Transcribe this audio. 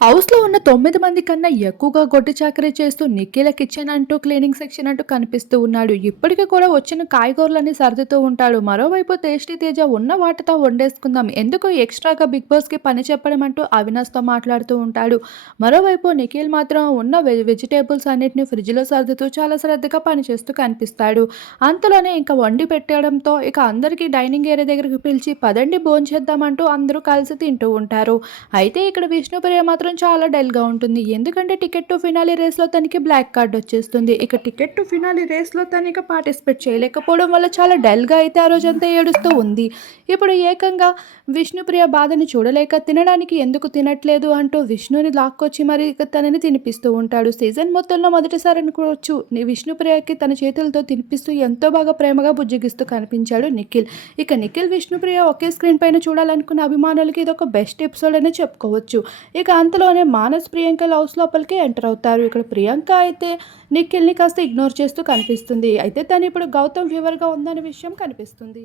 హౌస్లో ఉన్న తొమ్మిది మంది కన్నా ఎక్కువగా గొడ్డు చాకరీ చేస్తూ నిఖిల కిచెన్ అంటూ క్లీనింగ్ సెక్షన్ అంటూ కనిపిస్తూ ఉన్నాడు. ఇప్పటికీ కూడా వచ్చిన కాయగూరలన్నీ సర్దుతూ ఉంటాడు. మరోవైపు టేస్టీ తేజ ఉన్న వాటితో వండేసుకుందాం. ఎందుకు ఎక్స్ట్రాగా బిగ్ బాస్కి పని చెప్పడం అంటూ అవినాష్తో మాట్లాడుతూ ఉంటాడు. మరోవైపు నిఖిల్ మాత్రం ఉన్న వెజిటేబుల్స్ అన్నిటిని ఫ్రిడ్జ్లో సర్దుతూ చాలా శ్రద్ధగా పనిచేస్తూ కనిపిస్తాడు. అంతలోనే ఇంకా వండి పెట్టడంతో ఇక అందరికీ డైనింగ్ ఏరియా దగ్గరికి పిలిచి పదండి భోంచేద్దామంటూ అందరూ కలిసి తింటూ ఉంటారు. అయితే ఇక్కడ విష్ణుప్రియ మాత్రం చాలా డల్గా ఉంటుంది. ఎందుకంటే టికెట్ టు ఫినాలి రేస్లో తనకి బ్లాక్ కార్డ్ వచ్చేస్తుంది. ఇక టికెట్ టు ఫినాలి రేస్లో తను ఇక పార్టిసిపేట్ చేయలేకపోవడం వల్ల చాలా డల్గా అయితే ఆ రోజంతా ఏడుస్తూ ఉంది. ఇప్పుడు ఏకంగా విష్ణుప్రియ బాధని చూడలేక తినడానికి ఎందుకు తినట్లేదు అంటూ విష్ణుని లాక్కొచ్చి మరి తనని తినిపిస్తూ ఉంటాడు. సీజన్ మొత్తంలో మొదటిసారి అనుకోవచ్చు విష్ణుప్రియకి తన చేతులతో తినిపిస్తూ ఎంతో బాగా ప్రేమగా బుజ్జగిస్తూ కనిపించాడు నిఖిల్. ఇక నిఖిల్ విష్ణుప్రియ ఒకే స్క్రీన్ పైన చూడాలనుకున్న అభిమానులకి ఇది ఒక బెస్ట్ ఎపిసోడ్ అనే చెప్పుకోవచ్చు. ఇక అంత అంతలోనే మానస్ ప్రియాంక హౌస్ లోపలికి ఎంటర్ అవుతారు. ఇక్కడ ప్రియాంక అయితే నిఖిల్ని కాస్త ఇగ్నోర్ చేస్తూ కనిపిస్తుంది. అయితే తను ఇప్పుడు గౌతమ్ ఫీవర్గా ఉందనే విషయం కనిపిస్తుంది.